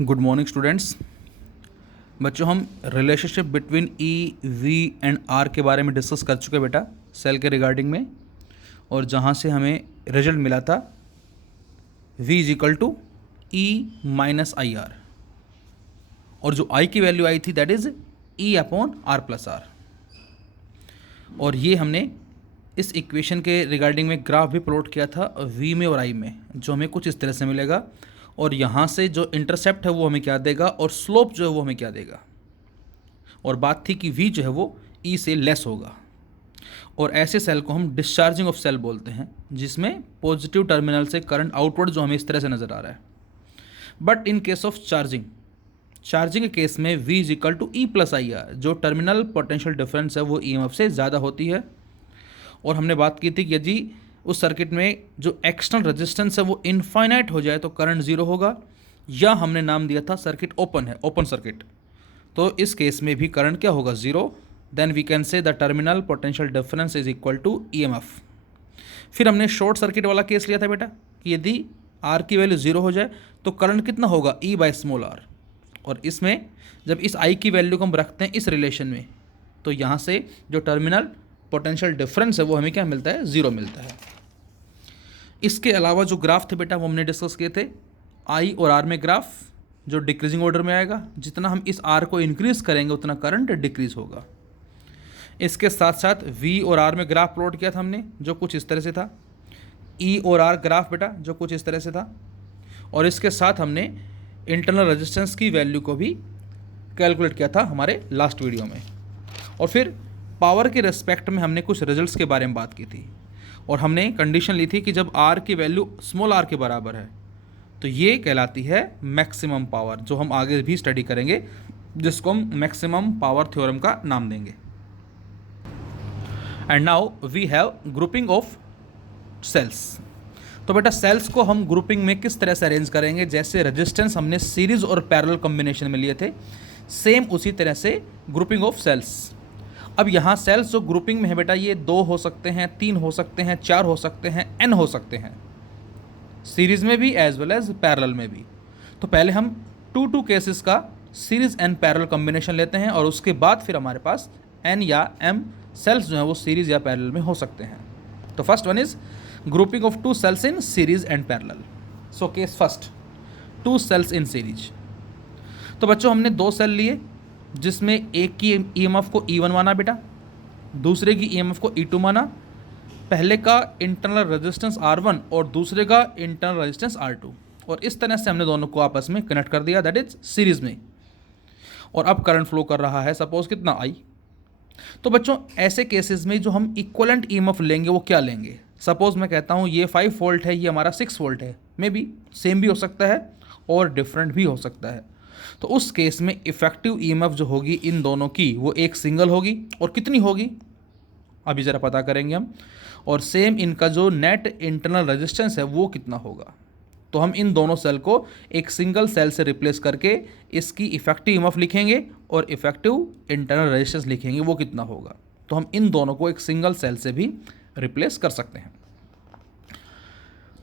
Good morning students. बच्चों, हम relationship between E V and R के बारे में डिस्कस कर चुके बेटा सेल के रिगार्डिंग में, और जहाँ से हमें रिजल्ट मिला था v is equal to E minus I R, और जो i की वैल्यू आई थी that is e upon R plus R. और ये हमने इस इक्वेशन के रिगार्डिंग में ग्राफ भी प्लॉट किया था v में और i में, जो हमें कुछ इस तरह से मिलेगा, और यहाँ से जो इंटरसेप्ट है वो हमें क्या देगा और स्लोप जो है वो हमें क्या देगा। और बात थी कि v जो है वो e से लेस होगा, और ऐसे सेल को हम डिस्चार्जिंग ऑफ सेल बोलते हैं, जिसमें पॉजिटिव टर्मिनल से करंट आउटवर्ड जो हमें इस तरह से नज़र आ रहा है। But in case of charging के केस में v is equal to E plus I R, जो टर्मिनल पोटेंशियल डिफरेंस है वो EMF से ज़्यादा होती है। और हमने बात की थी कि यदि उस सर्किट में जो एक्सटर्नल रेजिस्टेंस है वो इनफाइनाइट हो जाए तो करंट ज़ीरो होगा, या हमने नाम दिया था सर्किट ओपन है, ओपन सर्किट, तो इस केस में भी करंट क्या होगा, zero. Then we can say the terminal potential difference is equal to EMF। फिर हमने शॉर्ट सर्किट वाला केस लिया था बेटा कि यदि आर की वैल्यू ज़ीरो हो जाए तो करंट कितना होगा, E बाई स्मॉल आर। और इसमें जब इस I की वैल्यू को हम रखते हैं इस रिलेशन में, तो यहाँ से जो टर्मिनल पोटेंशियल डिफरेंस है वो हमें क्या मिलता है, ज़ीरो मिलता है। इसके अलावा जो ग्राफ थे बेटा वो हमने डिस्कस किए थे I और R में ग्राफ, जो डिक्रीजिंग ऑर्डर में आएगा, जितना हम इस R को इंक्रीज करेंगे उतना करंट डिक्रीज होगा। इसके साथ साथ V और R में ग्राफ प्लॉट किया था हमने, जो कुछ इस तरह से था। E और R ग्राफ बेटा जो कुछ इस तरह से था। और इसके साथ हमने इंटरनल रेजिस्टेंस की वैल्यू को भी कैलकुलेट किया था हमारे लास्ट वीडियो में। और फिर पावर के रेस्पेक्ट में हमने कुछ रिजल्ट्स के बारे में बात की थी, और हमने कंडीशन ली थी कि जब R की वैल्यू स्मॉल r के बराबर है तो ये कहलाती है मैक्सिमम पावर, जो हम आगे भी स्टडी करेंगे, जिसको हम मैक्सिमम पावर थ्योरम का नाम देंगे। And now we have grouping of cells. तो बेटा सेल्स को हम ग्रुपिंग में किस तरह से अरेंज करेंगे, जैसे रेजिस्टेंस हमने सीरीज और पैरेलल कॉम्बिनेशन में लिए थे, सेम उसी तरह से ग्रुपिंग ऑफ सेल्स। अब यहाँ सेल्स जो ग्रुपिंग में है बेटा, ये 2 हो सकते हैं, 3 हो सकते हैं, 4 हो सकते हैं, n हो सकते हैं, सीरीज में भी एज वेल एज पैरेलल में भी। तो पहले हम 2 केसेस का सीरीज एंड पैरेलल कॉम्बिनेशन लेते हैं, और उसके बाद फिर हमारे पास n या m सेल्स जो हैं वो सीरीज या पैरेलल में हो सकते हैं। तो first one is grouping of 2 cells in series and parallel. So case first, 2 cells in series. तो बच्चों हमने 2 सेल लिए, जिसमें एक की EMF को E1 माना बेटा, दूसरे की EMF को E2 माना। पहले का इंटरनल रेजिस्टेंस R1 और दूसरे का इंटरनल रेजिस्टेंस R2, और इस तरह से हमने दोनों को आपस में कनेक्ट कर दिया, दैट इज सीरीज में। और अब करंट फ्लो कर रहा है सपोज कितना, I। तो बच्चों ऐसे केसेस में जो हम इक्वलेंट EMF लेंगे वो क्या लेंगे, सपोज मैं कहता हूँ ये 5 वोल्ट है, ये हमारा 6 वोल्ट है, मे बी सेम भी हो सकता है और डिफरेंट भी हो सकता है। तो उस केस में इफेक्टिव EMF जो होगी इन दोनों की वो एक सिंगल होगी, और कितनी होगी अभी ज़रा पता करेंगे हम। और सेम इनका जो नेट इंटरनल रेजिस्टेंस है वो कितना होगा। तो हम इन दोनों सेल को एक सिंगल सेल से रिप्लेस करके इसकी इफेक्टिव EMF लिखेंगे और इफेक्टिव इंटरनल रेजिस्टेंस लिखेंगे, वो कितना होगा। तो हम इन दोनों को एक सिंगल सेल से भी रिप्लेस कर सकते हैं।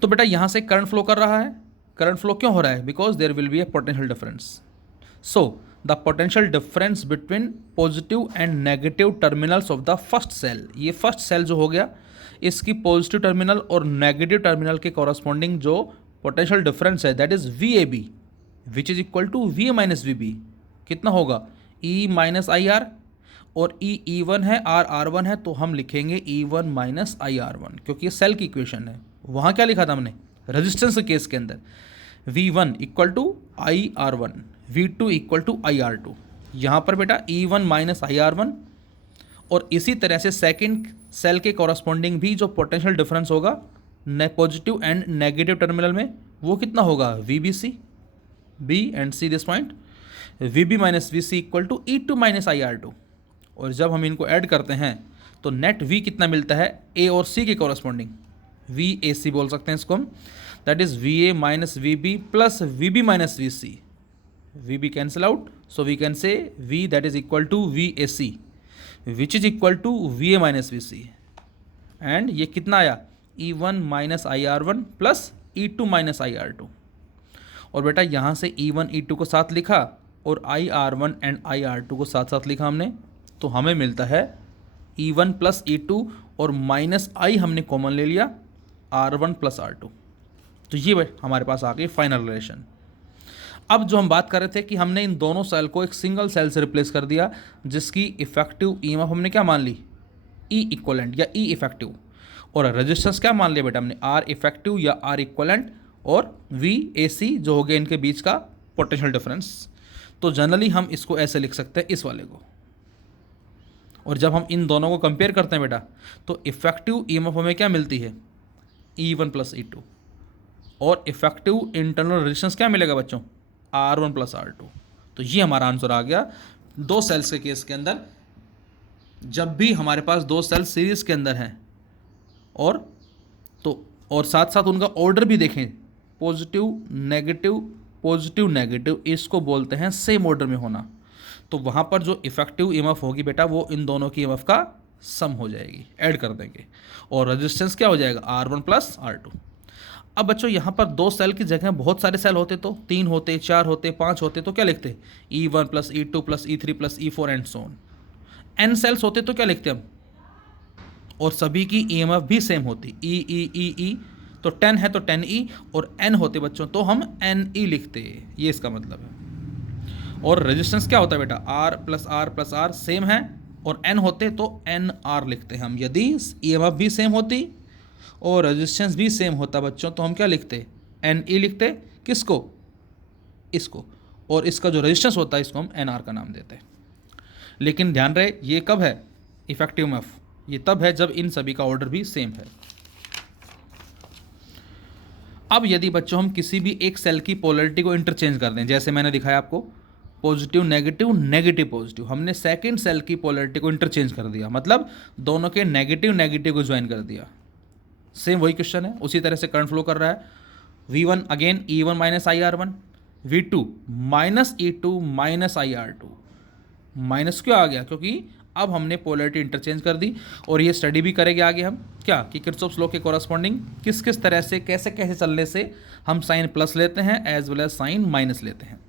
तो बेटा यहाँ से करंट फ्लो कर रहा है। करंट फ्लो क्यों हो रहा है, because there will be a potential difference. So, the potential difference between positive and negative terminals of the first cell, ये फर्स्ट सेल जो हो गया, इसकी पॉजिटिव टर्मिनल और नेगेटिव टर्मिनल के कॉरस्पॉन्डिंग जो पोटेंशियल डिफरेंस है that is VAB, which is equal to VA minus VB। कितना होगा, E माइनस IR, और E E1 है, R R1 है, तो हम लिखेंगे E1 माइनस IR1, क्योंकि ये सेल की इक्वेशन है। वहाँ क्या लिखा था हमने रेजिस्टेंस के केस के अंदर, V1 equal to IR1, V2 equal to IR2। यहाँ पर बेटा E1 माइनस IR1, और इसी तरह से सेकंड सेल के कॉरस्पॉन्डिंग भी जो पोटेंशियल डिफरेंस होगा पॉजिटिव एंड नेगेटिव टर्मिनल में, वो कितना होगा, VBC, B and C this point, VB minus VC equal to E2 minus IR2। और जब हम इनको ऐड करते हैं तो नेट V कितना मिलता है, A और C के कॉरस्पॉन्डिंग, VAC बोल सकते हैं इसको हम, that is VA minus VB plus VB minus VC। VB cancel out, so we can say V that is equal to VAC, which is equal to VA minus VC, and ये कितना आया, E1 minus IR1 plus E2 minus IR2। और बेटा यहाँ से E1 E2 को साथ लिखा और IR1 एंड IR2 को साथ साथ लिखा हमने, तो हमें मिलता है E1 प्लस E2 और माइनस I हमने कॉमन ले लिया R1 प्लस R2। तो ये हमारे पास आ गई फाइनल रिलेशन। अब जो हम बात कर रहे थे कि हमने इन दोनों सेल को एक सिंगल सेल से रिप्लेस कर दिया, जिसकी इफेक्टिव ईएमएफ हमने क्या मान ली, ई इक्वलेंट या ई इफेक्टिव, और रेजिस्टेंस क्या मान लिया बेटा हमने, आर इफेक्टिव या आर इक्वलेंट, और वी ए सी जो हो गया इनके बीच का पोटेंशियल डिफरेंस। तो जनरली हम इसको ऐसे लिख सकते हैं, इस वाले को। और जब हम इन दोनों को कंपेयर करते हैं बेटा, तो इफेक्टिव ईएमएफ हमें क्या मिलती है, E1 प्लस E2, और इफेक्टिव इंटरनल रेजिस्टेंस क्या मिलेगा बच्चों, R1 प्लस R2। तो ये हमारा आंसर आ गया। दो सेल्स के केस के अंदर जब भी हमारे पास दो सेल सीरीज के अंदर हैं और साथ साथ उनका ऑर्डर भी देखें, पॉजिटिव नेगेटिव, इसको बोलते हैं सेम ऑर्डर में होना। तो वहाँ पर जो इफेक्टिव ईएमएफ होगी बेटा वो इन दोनों की ईएमएफ का सम हो जाएगी, ऐड कर देंगे, और रेजिस्टेंस क्या हो जाएगा, R1 प्लस R2। अब बच्चों यहाँ पर दो सेल की जगह बहुत सारे सेल होते, तो 3 होते, 4 होते, 5 होते, तो क्या लिखते, E1 plus E2 plus E3 plus E4 and so on. n cells होते तो क्या लिखते हम, और सभी की ईएमएफ भी सेम होती, E, तो 10 है तो 10E, और n होते बच्चों तो हम NE लिखते, ये इसका मतलब है। और रेजिस्टेंस क्या होता है बेटा, R प्लस R सेम है, और n होते तो NR लिखते हैं हम। यदि ईएमएफ भी सेम होती और रेजिस्टेंस भी सेम होता बच्चों, तो हम क्या लिखते, NE लिखते, किसको, इसको, और इसका जो रेजिस्टेंस होता है इसको हम NR का नाम देते हैं। लेकिन ध्यान रहे ये कब है इफेक्टिव ईएमएफ, ये तब है जब इन सभी का ऑर्डर भी सेम है। अब यदि बच्चों हम किसी भी एक सेल की पोलैरिटी को इंटरचेंज कर दें, जैसे मैंने दिखाया आपको, पॉजिटिव नेगेटिव पॉजिटिव, हमने सेकंड सेल की पोलैरिटी को इंटरचेंज कर दिया, मतलब दोनों के नेगेटिव को ज्वाइन कर दिया। सेम वही क्वेश्चन है, उसी तरह से करंट फ्लो कर रहा है। V1 again E1 minus IR1, V2 minus E2 minus IR2। Minus क्यों आ गया, क्योंकि अब हमने पोलैरिटी इंटरचेंज कर दी। और ये स्टडी भी करेंगे आगे हम क्या, कि किरचॉफ्स लॉ के कॉरस्पॉन्डिंग किस किस तरह से कैसे कैसे चलने से हम साइन प्लस लेते हैं as well as sign minus लेते हैं।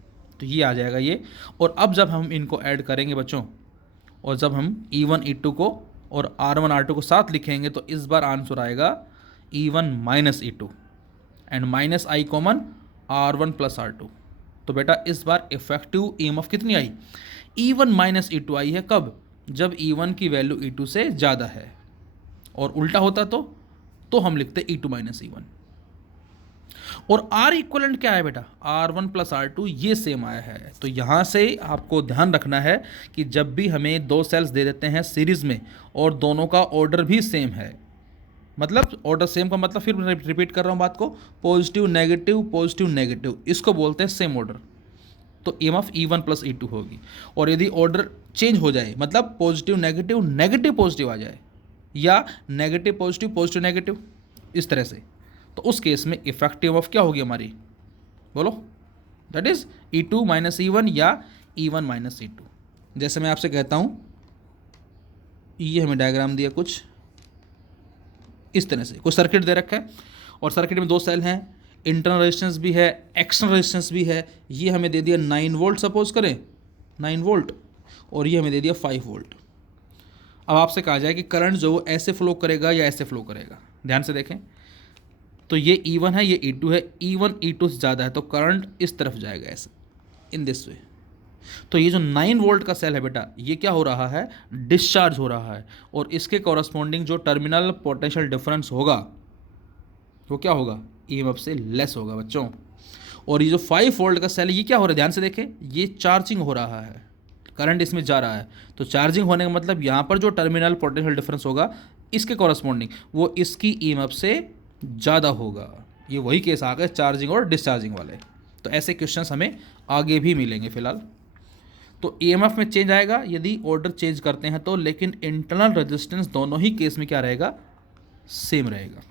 तो ये आ जाएगा ये। और अब जब हम इनको ऐड करेंगे बच्चों, और जब हम E1 E2 को और R1 R2 को साथ लिखेंगे, तो इस बार आंसर आएगा E1 minus E2 and minus I common R1 plus R2। तो बेटा इस बार इफेक्टिव ईएमएफ कितनी आई, E1 माइनस E2 आई है। कब, जब E1 की वैल्यू E2 से ज़्यादा है, और उल्टा होता तो हम लिखते E2 माइनस E1। और R इक्वलेंट क्या है बेटा, R1 प्लस R2, ये सेम आया है। तो यहाँ से आपको ध्यान रखना है कि जब भी हमें दो सेल्स दे देते हैं सीरीज़ में और दोनों का ऑर्डर भी सेम है, मतलब ऑर्डर सेम का मतलब, फिर रिपीट कर रहा हूँ बात को, पॉजिटिव नेगेटिव, इसको बोलते हैं सेम ऑर्डर। तो ईएमएफ E1 प्लस E2 होगी। और यदि ऑर्डर चेंज हो जाए, मतलब पॉजिटिव नेगेटिव पॉजिटिव आ जाए, या नेगेटिव पॉजिटिव नेगेटिव, इस तरह से, तो उस केस में इफेक्टिव ऑफ क्या होगी हमारी, बोलो, that is E2 minus E1 या E1 माइनस E2। जैसे मैं आपसे कहता हूँ, ये हमें डायग्राम दिया कुछ इस तरह से, कुछ सर्किट दे रखा है, और सर्किट में दो सेल हैं, इंटरनल रेजिस्टेंस भी है, एक्सटर्नल रेजिस्टेंस भी है। ये हमें दे दिया 9 वोल्ट, सपोज करें 9 वोल्ट, और ये हमें दे दिया 5 वोल्ट। अब आपसे कहा जाए कि करंट जो वो ऐसे फ्लो करेगा या ऐसे फ्लो करेगा, ध्यान से देखें। तो ये E1 है, ये E2 है, E1 E2 से ज़्यादा है, तो करंट इस तरफ जाएगा ऐसे, इन दिस वे। तो ये जो 9 वोल्ट का सेल है बेटा, ये क्या हो रहा है, डिस्चार्ज हो रहा है, और इसके कॉरस्पॉन्डिंग जो टर्मिनल पोटेंशियल डिफरेंस होगा वो क्या होगा, ईएमएफ से लेस होगा बच्चों। और ये जो 5 वोल्ट का सेल है, ये क्या हो रहा है, ध्यान से देखें, ये चार्जिंग हो रहा है, करंट इसमें जा रहा है। तो चार्जिंग होने का मतलब यहाँ पर जो टर्मिनल पोटेंशियल डिफरेंस होगा इसके कॉरस्पॉन्डिंग, वो इसकी ईएमएफ से ज़्यादा होगा। ये वही केस आ गए चार्जिंग और डिस्चार्जिंग वाले। तो ऐसे क्वेश्चंस हमें आगे भी मिलेंगे फिलहाल। तो ईएमएफ में चेंज आएगा यदि ऑर्डर चेंज करते हैं तो, लेकिन इंटरनल रेजिस्टेंस दोनों ही केस में क्या रहेगा, सेम रहेगा।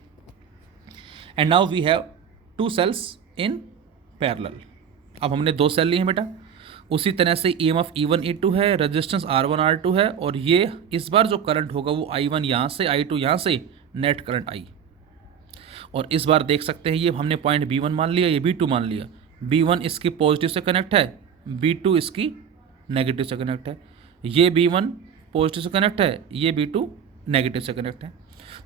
And now we have 2 cells in parallel. अब हमने 2 सेल लिए हैं बेटा, उसी तरह से ईएमएफ E1 E2 है, रेजिस्टेंस R1 R2 है, और ये इस बार जो करंट होगा वो I1 यहाँ से, I2 यहाँ से, नेट करंट I। और इस बार देख सकते हैं, ये हमने पॉइंट B1 मान लिया, ये B2 मान लिया, B1 इसकी पॉजिटिव से कनेक्ट है, B2 इसकी नेगेटिव से कनेक्ट है, ये B1 पॉजिटिव से कनेक्ट है, ये B2 नेगेटिव से कनेक्ट है।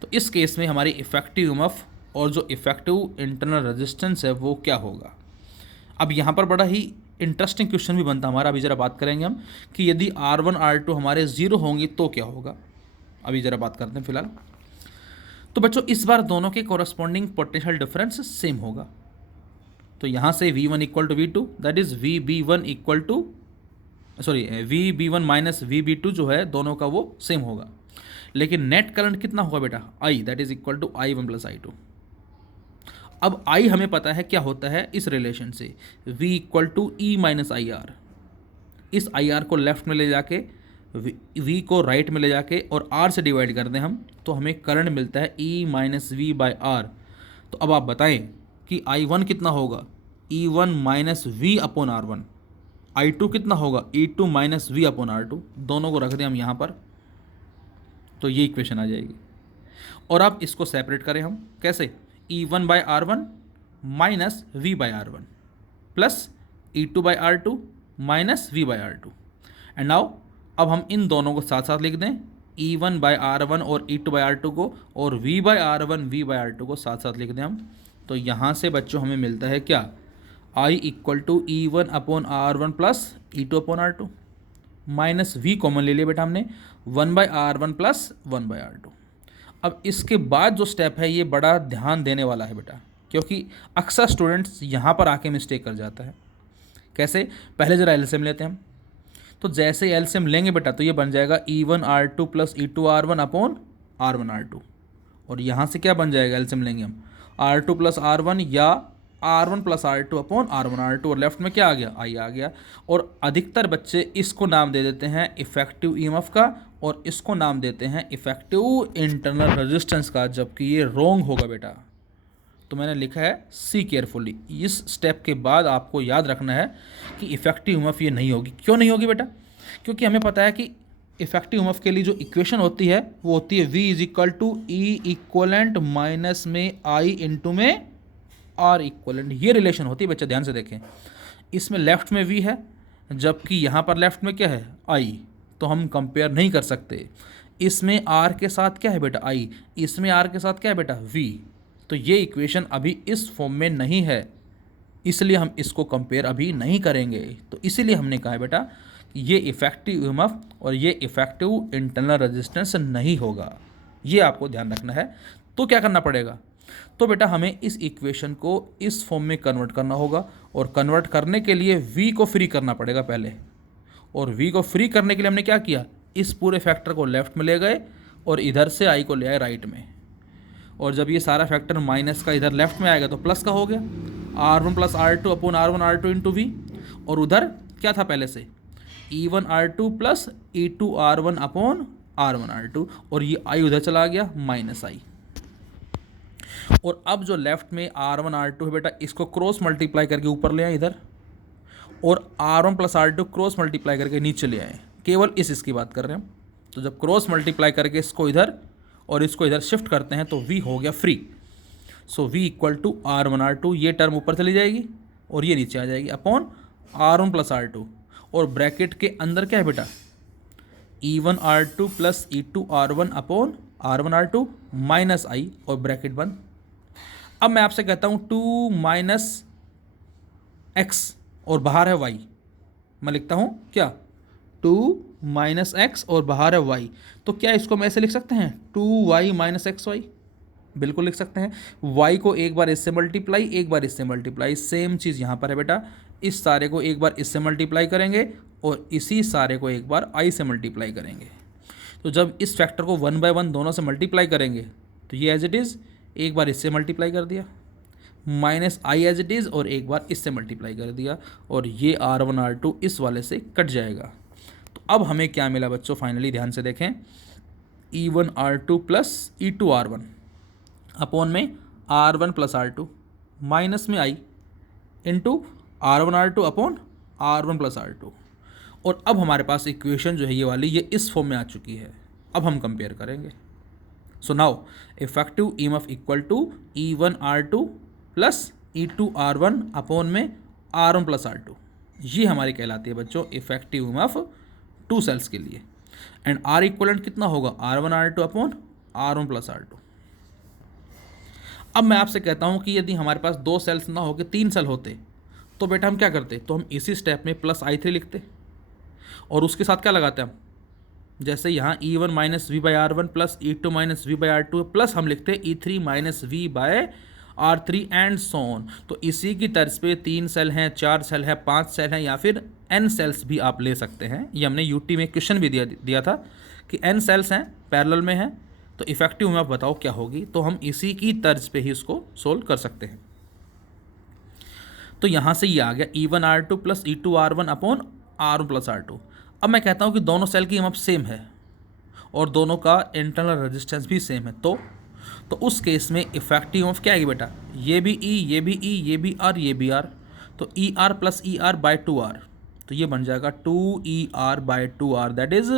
तो इस केस में हमारी इफेक्टिव ईएमएफ और जो इफेक्टिव इंटरनल रेजिस्टेंस है वो क्या होगा। अब यहाँ पर बड़ा ही इंटरेस्टिंग क्वेश्चन भी बनता है हमारा, अभी ज़रा बात करेंगे हम कि यदि R1 R2 हमारे 0 होंगे तो क्या होगा। अभी ज़रा बात करते हैं फिलहाल। तो बच्चों इस बार दोनों के कॉरस्पॉन्डिंग पोटेंशियल डिफरेंस सेम होगा। तो यहाँ से V1 equal to V2, that is VB1 equal to VB1 minus VB2 जो है दोनों का वो सेम होगा। लेकिन नेट करंट कितना होगा बेटा, I, that is equal to I1 plus I2। अब I हमें पता है क्या होता है इस रिलेशन से, V equal to E minus I R. इस IR को लेफ्ट में ले जाके V को राइट में ले जाके और R से डिवाइड कर दें हम, तो हमें करंट मिलता है E minus V by R. तो अब आप बताएं कि I1 कितना होगा, E1 minus V upon R1। I2 कितना होगा, E2 minus V upon R2। दोनों को रख दें हम यहाँ पर, तो ये इक्वेशन आ जाएगी। और अब इसको सेपरेट करें हम कैसे, E1 by R1 minus V by R1 plus E2 by R2 minus V by R2। And now अब हम इन दोनों को साथ साथ लिख दें, E1 बाई R1 और E2 बाई R2 को, और V by R1 V by R2 को साथ साथ लिख दें हम। तो यहाँ से बच्चों हमें मिलता है क्या, I equal to E1 upon R1 plus E2 upon R2 minus V common ले लिया बेटा हमने, 1 by R1 plus 1 by R2। अब इसके बाद जो स्टेप है ये बड़ा ध्यान देने वाला है बेटा, क्योंकि अक्सर स्टूडेंट्स यहाँ पर आके मिस्टेक कर जाता है। कैसे, पहले ज़रा एलसीएम लेते हैं हम। तो जैसे एलसीएम लेंगे बेटा तो ये बन जाएगा E1 R2 plus E2 R1 upon R1 R2। और यहाँ से क्या बन जाएगा, एलसीएम लेंगे हम R2 प्लस R1 या R1 plus R2 upon R1 R2, और लेफ्ट में क्या आ गया, I आ गया। और अधिकतर बच्चे इसको नाम दे देते हैं इफेक्टिव ईएमएफ का, और इसको नाम देते हैं इफेक्टिव इंटरनल रेजिस्टेंस का, जबकि ये रॉन्ग होगा बेटा। तो मैंने लिखा है सी केयरफुली। इस स्टेप के बाद आपको याद रखना है कि इफेक्टिव ईएमएफ ये नहीं होगी। क्यों नहीं होगी बेटा, क्योंकि हमें पता है कि इफेक्टिव ईएमएफ के लिए जो इक्वेशन होती है वो होती है V is equal to E equivalent minus में I इंटू में R इक्वलेंट। ये रिलेशन होती है बच्चे, ध्यान से देखें। इसमें लेफ्ट में V है, जबकि यहाँ पर लेफ्ट में क्या है, I, तो हम कंपेयर नहीं कर सकते। इसमें R के साथ क्या है बेटा, I, इसमें R के साथ क्या है बेटा, V। तो ये इक्वेशन अभी इस फॉर्म में नहीं है, इसलिए हम इसको कंपेयर अभी नहीं करेंगे। तो इसीलिए हमने कहा है बेटा ये इफेक्टिव ईएमएफ और ये इफेक्टिव इंटरनल रेजिस्टेंस नहीं होगा, ये आपको ध्यान रखना है। तो क्या करना पड़ेगा, तो बेटा हमें इस इक्वेशन को इस फॉर्म में कन्वर्ट करना होगा, और कन्वर्ट करने के लिए V को फ्री करना पड़ेगा पहले। और V को फ्री करने के लिए हमने क्या किया, इस पूरे फैक्टर को लेफ्ट में ले गए और इधर से I को ले आए राइट में। और जब ये सारा फैक्टर माइनस का इधर लेफ्ट में आएगा तो प्लस का हो गया, R1 plus R2 upon R1 R2 into V। और उधर क्या था पहले से, E1 R2 plus E2 R1 upon R1 R2, और ये I उधर चला गया माइनस I। और अब जो लेफ्ट में R1 R2 है बेटा, इसको क्रॉस मल्टीप्लाई करके ऊपर ले आए इधर, और R1 plus R2 cross multiply करके नीचे ले आए। केवल इसकी बात कर रहे हैं हम। तो जब क्रॉस मल्टीप्लाई करके इसको इधर और इसको इधर शिफ्ट करते हैं तो V हो गया free. So V equal to R1 R2, ये टर्म ऊपर चली जाएगी और ये नीचे आ जाएगी अपॉन R1 प्लस R2, और ब्रैकेट के अंदर क्या है बेटा, E1 R2 plus E2 R1 upon R1 R2 minus I, और ब्रैकेट बंद। अब मैं आपसे कहता हूँ 2 माइनस एक्स और बाहर है y, मैं लिखता हूँ क्या, 2 माइनस एक्स और बाहर है y। तो क्या इसको मैं ऐसे लिख सकते हैं 2y माइनस एक्स वाई, बिल्कुल लिख सकते हैं। y को एक बार इससे मल्टीप्लाई, एक बार इससे मल्टीप्लाई, सेम चीज़ यहाँ पर है बेटा। इस सारे को एक बार इससे मल्टीप्लाई करेंगे और इसी सारे को एक बार I से मल्टीप्लाई करेंगे। तो जब इस फैक्टर को 1 बाय 1 दोनों से मल्टीप्लाई करेंगे तो ये एज इट इज़ एक बार इससे मल्टीप्लाई कर दिया, minus I as it is और एक बार इससे मल्टीप्लाई कर दिया, और ये R1 R2 इस वाले से कट जाएगा। तो अब हमें क्या मिला बच्चों, फाइनली ध्यान से देखें, E1 R2 plus E2 R1 upon में R1 प्लस R2 माइनस में I into R1 R2 upon R1 plus R2। और अब हमारे पास इक्वेशन जो है ये वाली, ये इस फॉर्म में आ चुकी है। अब हम कंपेयर करेंगे। So now effective EMF equal to E1 R2 plus E2 R1 upon में R1 प्लस R2, ये हमारी कहलाती है बच्चों इफेक्टिव ईएमएफ 2 सेल्स के लिए। एंड R इक्वलेंट कितना होगा, R1 R2 upon R1 plus R2। अब मैं आपसे कहता हूं कि यदि हमारे पास 2 सेल्स ना हो के 3 सेल होते तो बेटा हम क्या करते, तो हम इसी स्टेप में प्लस I3 लिखते और उसके साथ क्या लगाते हम, जैसे यहाँ E1 minus V by R1 plus E2 minus V by R2 plus हम लिखते E3 minus V by R3 and so on. तो इसी की तर्ज पे 3 सेल हैं, 4 सेल हैं, 5 सेल हैं या फिर n सेल्स भी आप ले सकते हैं। ये हमने यूटी में क्वेश्चन भी दिया था कि n सेल्स हैं, पैरेलल में हैं, तो इफेक्टिव में आप बताओ क्या होगी। तो हम इसी की तर्ज पे ही इसको सोल्व कर सकते हैं। तो यहाँ से ये आ गया E1 R2 plus E2 R1 upon R1 plus R2। अब मैं कहता हूँ कि दोनों सेल की ईएमएफ सेम है और दोनों का इंटरनल रेजिस्टेंस भी सेम है, तो उस केस में इफेक्टिव ईएमएफ क्या आएगी बेटा, ये भी E, ये भी E, ये भी R, ये भी R, तो ER plus ER by 2R, तो ये बन जाएगा 2ER by 2R, that is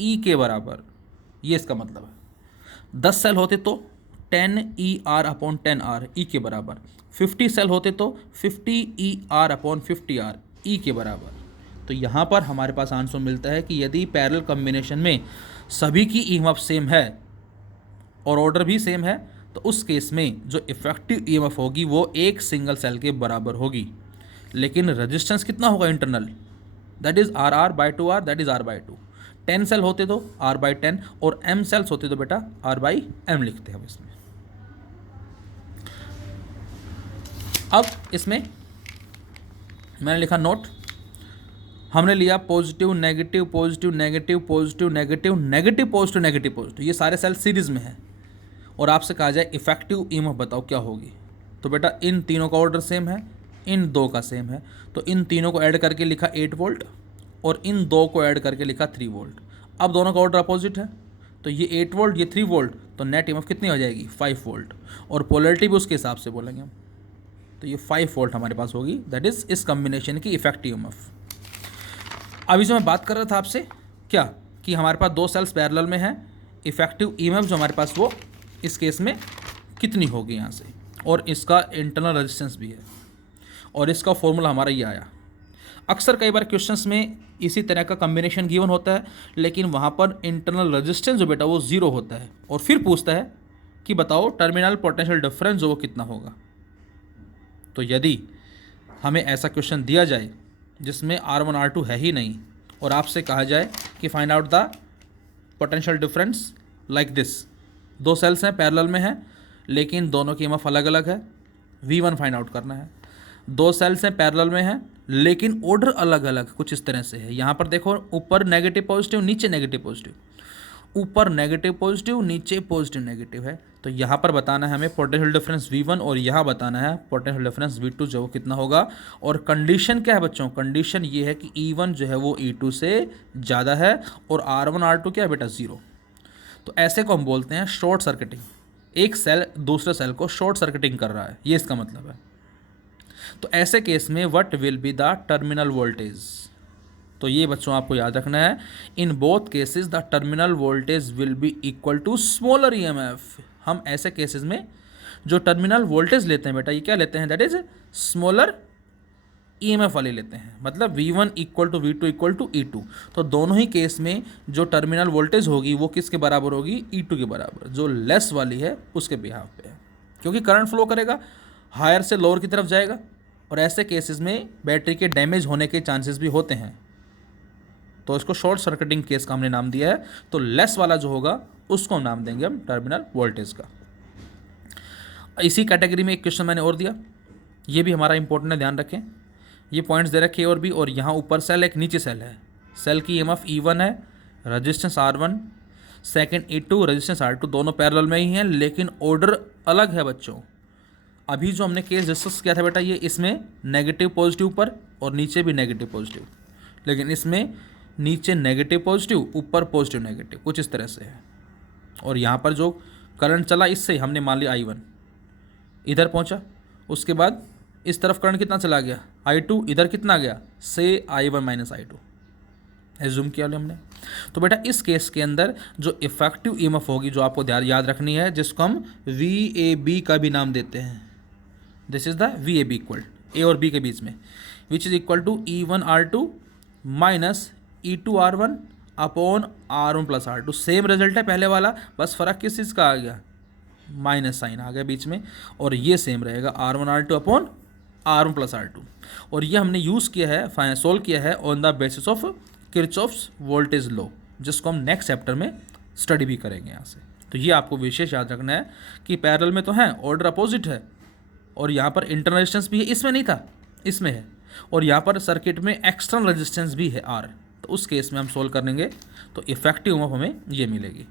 E के बराबर। ये इसका मतलब है 10 सेल होते तो 10ER अपॉन 10R E के बराबर, 50 सेल होते तो 50ER अपॉन 50R E के बराबर। तो यहाँ पर हमारे पास आंसर मिलता है कि यदि पैरेलल कॉम्बिनेशन में सभी की ईएमएफ सेम है और ऑर्डर भी सेम है तो उस केस में जो इफेक्टिव ईएमएफ होगी वो एक सिंगल सेल के बराबर होगी, लेकिन रेजिस्टेंस कितना होगा internal, that is RR by 2R, that is R by 2। 10 cell होते तो R बाई 10 और M सेल्स होते तो बेटा R बाई M लिखते हैं हम इसमें। अब इसमें मैंने लिखा नोट, हमने लिया positive negative positive negative positive negative negative positive negative positive, ये सारे सेल सीरीज में है और आपसे कहा जाए इफेक्टिव ईएमएफ बताओ क्या होगी। तो बेटा इन तीनों का ऑर्डर सेम है, इन दो का सेम है, तो इन तीनों को ऐड करके लिखा 8 वोल्ट और इन दो को ऐड करके लिखा 3 वोल्ट। अब दोनों का ऑर्डर अपोजिट है तो ये 8 वोल्ट ये 3 वोल्ट, तो नेट ईएमएफ कितनी हो जाएगी 5 वोल्ट और पोलैरिटी भी उसके हिसाब से बोलेंगे हम, तो ये 5 वोल्ट हमारे पास होगी, दैट इज इस कॉम्बिनेशन की इफेक्टिव ईएमएफ। अभी जो मैं बात कर रहा था आपसे क्या कि हमारे पास 2 सेल्स पैरेलल में हैं, इफेक्टिव ईएमएफ जो हमारे पास वो इस केस में कितनी होगी यहाँ से, और इसका इंटरनल रेजिस्टेंस भी है और इसका फॉर्मूला हमारा ये आया। अक्सर कई बार क्वेश्चंस में इसी तरह का कॉम्बिनेशन गिवन होता है लेकिन वहाँ पर इंटरनल रेजिस्टेंस जो बेटा वो 0 होता है और फिर पूछता है कि बताओ टर्मिनल पोटेंशियल डिफरेंस जो वो कितना होगा। तो यदि हमें ऐसा क्वेश्चन दिया जाए जिसमें R1 R2 है ही नहीं और आपसे कहा जाए कि find out the potential difference like this, 2 cells हैं पैरेलल में हैं लेकिन दोनों की ईएमएफ अलग अलग है, V1 फाइंड आउट करना है। 2 सेल्स हैं पैरेलल में हैं लेकिन ऑर्डर अलग अलग कुछ इस तरह से है। यहाँ पर देखो ऊपर नेगेटिव पॉजिटिव नीचे नेगेटिव पॉजिटिव, ऊपर नेगेटिव पॉजिटिव नीचे पॉजिटिव नेगेटिव है, तो यहाँ पर बताना है हमें पोटेंशियल डिफरेंस V1 और यहाँ बताना है पोटेंशियल डिफरेंस V2 जो कितना होगा। और कंडीशन क्या है बच्चों, कंडीशन ये है कि E1 जो है वो E2 से ज़्यादा है और R1 R2 क्या है बेटा 0। तो ऐसे को हम बोलते हैं शॉर्ट सर्किटिंग, एक सेल दूसरे सेल को शॉर्ट सर्किटिंग कर रहा है, ये इसका मतलब है। तो ऐसे केस में what will be the terminal voltage, तो ये बच्चों आपको याद रखना है, in both cases the terminal voltage will be equal to smaller EMF. हम ऐसे केसेस में जो टर्मिनल वोल्टेज लेते हैं बेटा ये क्या लेते हैं, दैट इज स्मॉलर ईएमएफ वाले लेते हैं, मतलब V1 equal to V2 equal to E2। तो दोनों ही केस में जो टर्मिनल वोल्टेज होगी वो किसके बराबर होगी, E2 के बराबर, जो लेस वाली है उसके बिहाफ पे है, क्योंकि करंट फ्लो करेगा हायर से लोअर की तरफ जाएगा और ऐसे केसेस में बैटरी के डैमेज होने के चांसेस भी होते हैं, तो इसको शॉर्ट सर्किटिंग केस का हमने नाम दिया है। तो लेस वाला जो होगा उसको हम नाम देंगे हम टर्मिनल वोल्टेज का। इसी कैटेगरी में एक क्वेश्चन मैंने और दिया, ये भी हमारा इंपॉर्टेंट है, ध्यान रखें। ये पॉइंट्स दे रखे और भी, और यहाँ ऊपर सेल एक नीचे सेल है, सेल की ईएमएफ E1 है, resistance R1, second E2 resistance R2, दोनों पैरेलल में ही हैं लेकिन ऑर्डर अलग है बच्चों। अभी जो हमने केस डिस्कस किया था बेटा ये इसमें नेगेटिव पॉजिटिव ऊपर और नीचे भी नेगेटिव पॉजिटिव, लेकिन इसमें नीचे नेगेटिव पॉजिटिव ऊपर पॉजिटिव नेगेटिव, कुछ इस तरह से है। और यहाँ पर जो करंट चला इससे हमने मान लिया I1 इधर पहुँचा, उसके बाद इस तरफ करंट कितना चला गया I2, इधर कितना गया से I1 माइनस I2, एज्यूम किया हमने। तो बेटा इस केस के अंदर जो इफेक्टिव ईएमएफ होगी जो आपको याद रखनी है, जिसको हम VAB का भी नाम देते हैं, this is the VAB equal, A और बी के बीच में, which is equal to E1R2 minus E2R1 upon R1 plus R2। Same result है पहले वाला, बस फ़र्क किस चीज़ का आ गया, माइनस साइन आ गया बीच में, और ये सेम रहेगा R1R2 upon R1 plus R2। और ये हमने यूज़ किया है, सोल्व किया है on the basis of Kirchhoff's voltage law, जिसको हम नेक्स्ट चैप्टर में स्टडी भी करेंगे यहाँ से। तो ये आपको विशेष याद रखना है कि पैरेलल में तो है, ऑर्डर अपोजिट है, और यहाँ पर इंटरनल रेजिस्टेंस भी है, इसमें नहीं था, इसमें है, और यहाँ पर सर्किट में एक्सटर्नल रेजिस्टेंस भी है R। तो उस केस में हम सोल्व करेंगे तो इफेक्टिव ऑफ हमें ये मिलेगी।